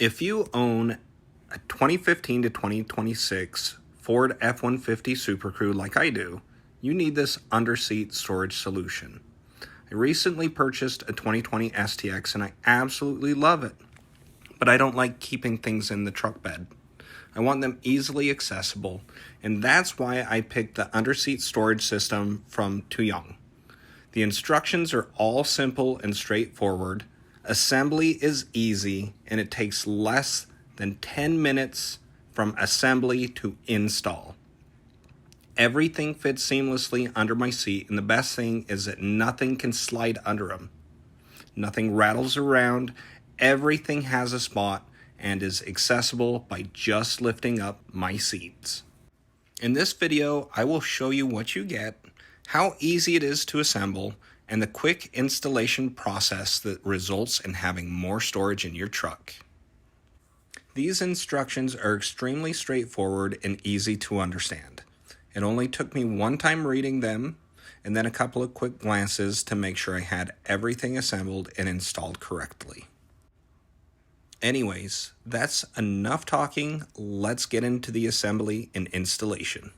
If you own a 2015 to 2026 Ford F-150 SuperCrew like I do, you need this Underseat storage solution. I recently purchased a 2020 STX and I absolutely love it, but I don't like keeping things in the truck bed. I want them easily accessible, and that's why I picked the Underseat storage system from Too Young. The instructions are all simple and straightforward. Assembly is easy, and it takes less than 10 minutes from assembly to install. Everything fits seamlessly under my seat, and the best thing is that nothing can slide under them. Nothing rattles around, everything has a spot and is accessible by just lifting up my seats. In this video, I will show you what you get, how easy it is to assemble, and the quick installation process that results in having more storage in your truck. These instructions are extremely straightforward and easy to understand. It only took me one time reading them and then a couple of quick glances to make sure I had everything assembled and installed correctly. Anyways, that's enough talking. Let's get into the assembly and installation.